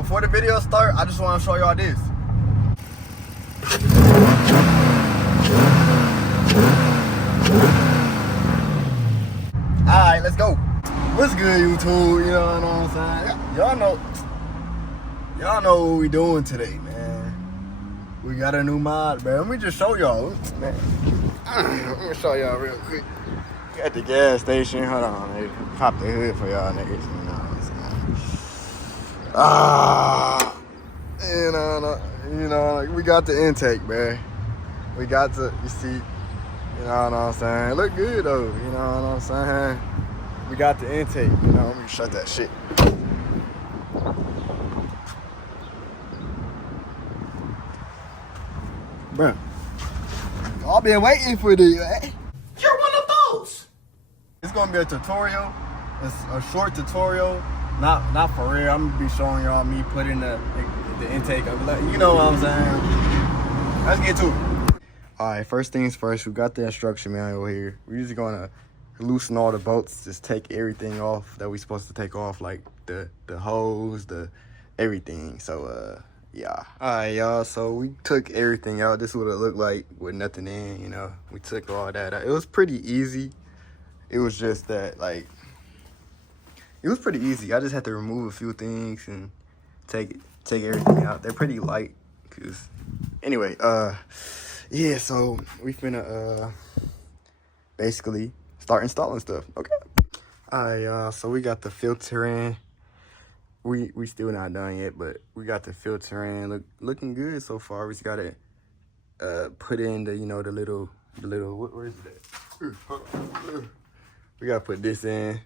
before the video start, I just want to show y'all this. Alright, let's go. What's good, YouTube? You know what I'm saying? Y'all know what we doing today, man. We got a new mod, man. Let me just show y'all, man. Let me show y'all real quick. We at the gas station. Hold on, nigga. Pop the hood for y'all niggas. You know what I'm saying? Like we got the intake, man. We got to, you see, you know what I'm saying? It look good though, you know what I'm saying? We got the intake, you know, let me shut that shit. Bruh, y'all been waiting for this, eh? You're one of those. It's gonna be a tutorial. It's a short tutorial. Not for real. I'm gonna be showing y'all me putting the intake of, you know what I'm saying? Let's get to it. Alright, first things first, we got the instruction manual here. We're just gonna loosen all the bolts, just take everything off that we're supposed to take off, like the hose, the everything. So yeah. Alright, y'all, so we took everything out. This is what it looked like with nothing in, you know. We took all that out. It was pretty easy. It was just that, like, it was pretty easy. I just had to remove a few things and take everything out. They're pretty light, cause anyway, yeah, so we finna basically start installing stuff. Okay. Alright, y'all, so we got the filter in. We still not done yet, but we got the filter in. Looking good so far. We just gotta put in the, you know, the little where is it at? We gotta put this in.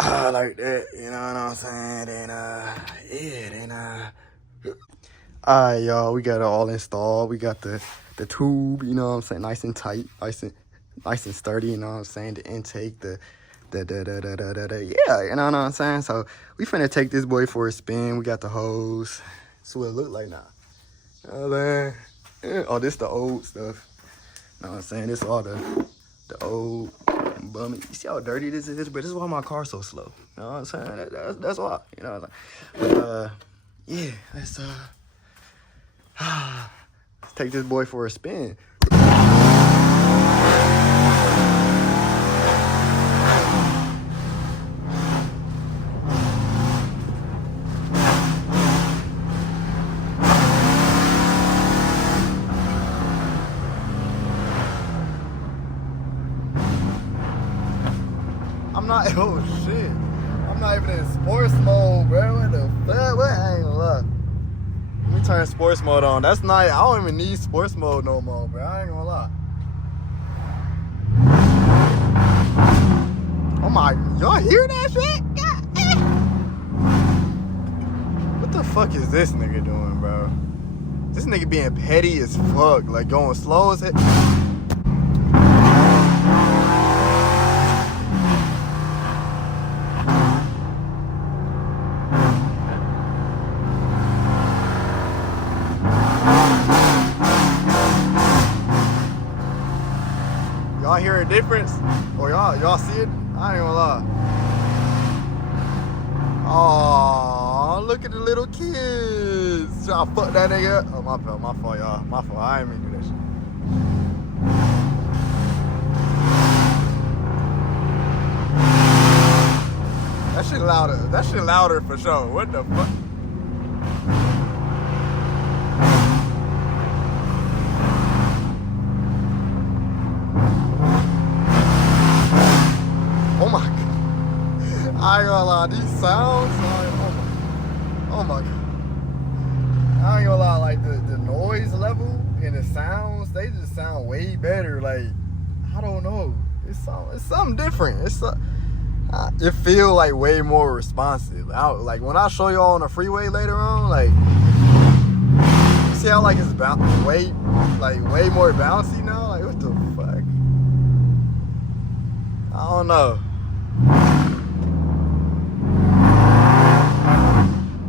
Like that, you know what I'm saying? Then yeah, then alright, y'all, we got it all installed. We got the tube, you know what I'm saying, nice and tight, nice and sturdy, you know what I'm saying, the intake, yeah, you know what I'm saying? So we finna take this boy for a spin. We got the hose. That's what it look like now. You know what I'm saying? Oh, this the old stuff. You know what I'm saying? This all the old bummy. You see how dirty this is? But this is why my car's so slow. You know what I'm saying? That's why. You know what I'm saying? But yeah, let's take this boy for a spin. Oh shit, I'm not even in sports mode, bro. What the fuck? What? I ain't gonna lie. Let me turn sports mode on. That's not, I don't even need sports mode no more, bro. I ain't gonna lie. Oh my, y'all hear that shit? God damn. What the fuck is this nigga doing, bro? This nigga being petty as fuck, like going slow as hell. Y'all hear a difference? Or y'all see it? I ain't gonna lie. Oh, look at the little kids. Y'all fuck that nigga. Oh, my fault, y'all. My fault. I ain't mean to do that shit. That shit louder. That shit louder for sure. What the fuck? Oh my god. I ain't gonna lie, these sounds, like, oh my god. I ain't gonna lie, like the noise level and the sounds, they just sound way better. Like, I don't know. It's something different. It feel like way more responsive. Like when I show y'all on the freeway later on, like, you see how like it's way more bouncy now? Like, what the fuck? I don't know.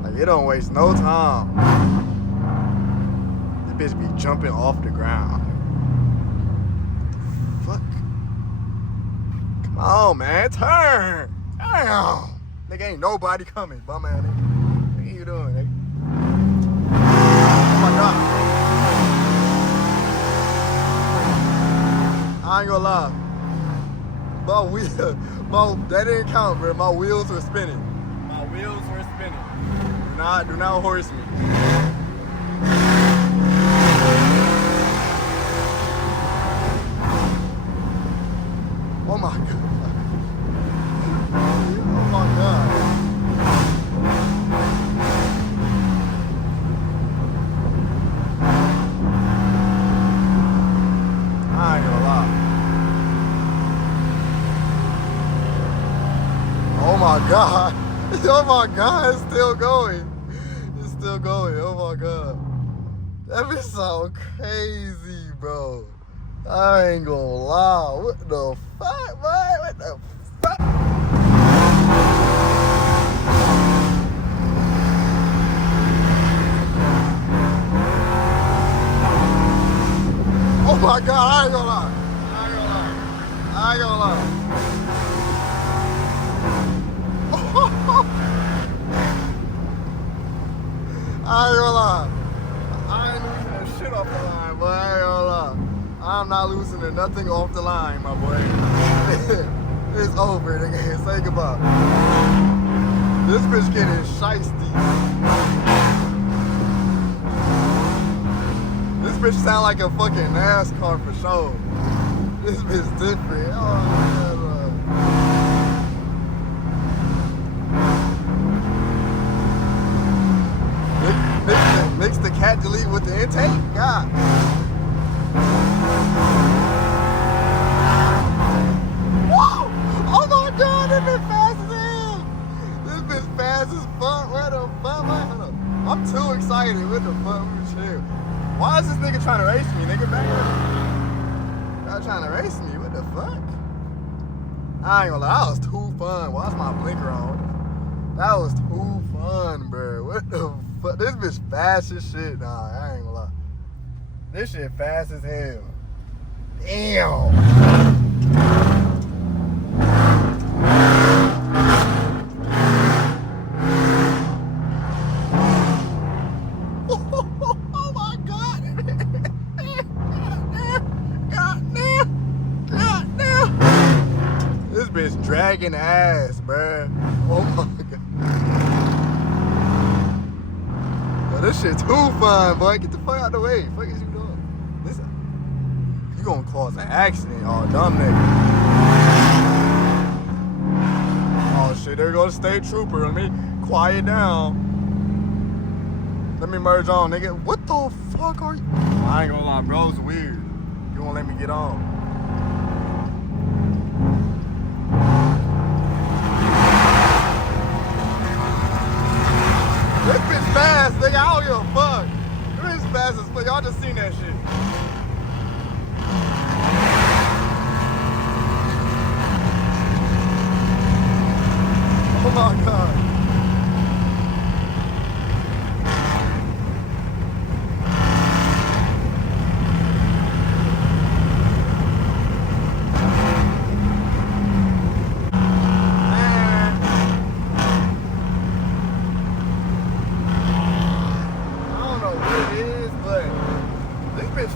Like, it don't waste no time. This bitch be jumping off the ground. What the fuck? Come on, man, turn. Damn. Nigga, ain't nobody coming, bum ass nigga. What you doing, nigga? Oh my God. I ain't gonna lie. That didn't count, bro. My wheels were spinning. My wheels were spinning. Do not horse me. Oh my God. Oh my God. I ain't gonna lie. Oh my God. Oh my God, it's still going. It's still going. Oh my God. That be so crazy, bro. I ain't gonna lie. What the fuck, boy? What the fuck? Oh my God, I ain't gonna lie. I ain't gonna lie. I ain't gonna lie. I ain't losing that shit off the line, boy. I ain't gonna lie. I'm not losing to nothing off the line, my boy. It's over, nigga. Say goodbye. This bitch getting shiesty. This bitch sound like a fucking NASCAR for sure. This bitch different. Oh, man. Mix the cat delete with the intake? God. Whoa! Oh my God, this bitch fast as hell! This bitch fast as fuck. Where the fuck? I'm too excited. What the fuck? Chill. Why is this nigga trying to race me? Nigga, back up. Y'all trying to race me? What the fuck? I ain't gonna lie, that was too fun. Why's my blinker on? That was too fun, bro. What the fuck? This bitch fast as shit. Nah, I ain't gonna lie. This shit fast as hell. Damn. Oh my God. God damn. This bitch dragging ass, bruh. Oh my God. This shit too fun, boy. Get the fuck out the way. Fuck is you doing? Listen, you gonna cause an accident, oh dumb nigga. Oh shit, there goes the state trooper. Let me quiet down. Let me merge on, nigga. What the fuck are you? I ain't gonna lie, bro. It's weird. You won't let me get on. This bitch fast, nigga. I don't give a fuck. This bitch fast as fuck. Y'all just seen that shit. Oh my God.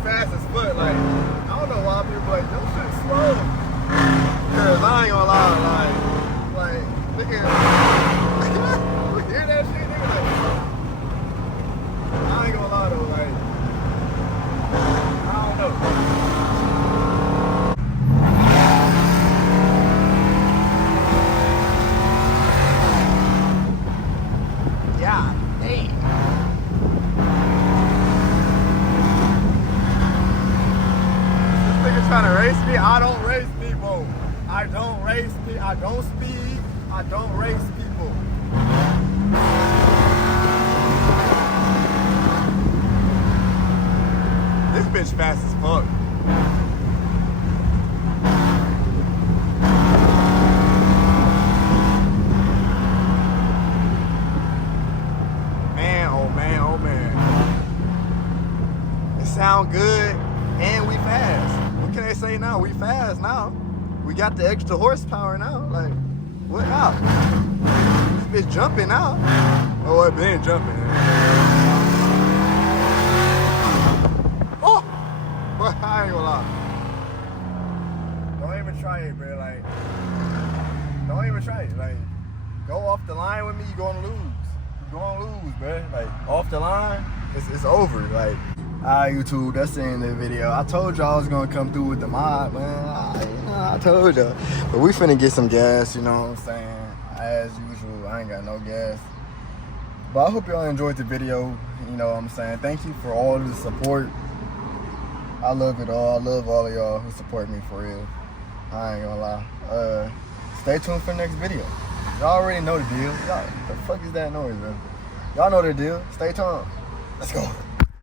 Fast as fuck, like, I don't know why people like, them shit slow. Cause I ain't gonna lie, like, nigga, you hear that shit, nigga? Like, I ain't gonna lie though, like, I don't know. Yeah, damn. Trying to race me? I don't race people. I don't race people. I don't speed. I don't race people. This bitch fast as fuck. Man, oh man, oh man. It sound good and we fast. What can they say now? We fast now. We got the extra horsepower now. Like, what now? This bitch jumping now. Oh, I've been jumping. Oh! But I ain't gonna lie. Don't even try it, bro. Like, don't even try it. Like, go off the line with me, you're gonna lose. You're gonna lose, bro. Like, off the line, it's over. Like, alright, YouTube, that's the end of the video. I told y'all I was gonna come through with the mod, man. I told y'all. But we finna get some gas, you know what I'm saying? As usual, I ain't got no gas. But I hope y'all enjoyed the video, you know what I'm saying? Thank you for all the support. I love it all. I love all of y'all who support me for real. I ain't gonna lie. Stay tuned for the next video. Y'all already know the deal. Y'all, the fuck is that noise, bro? Y'all know the deal. Stay tuned. Let's go.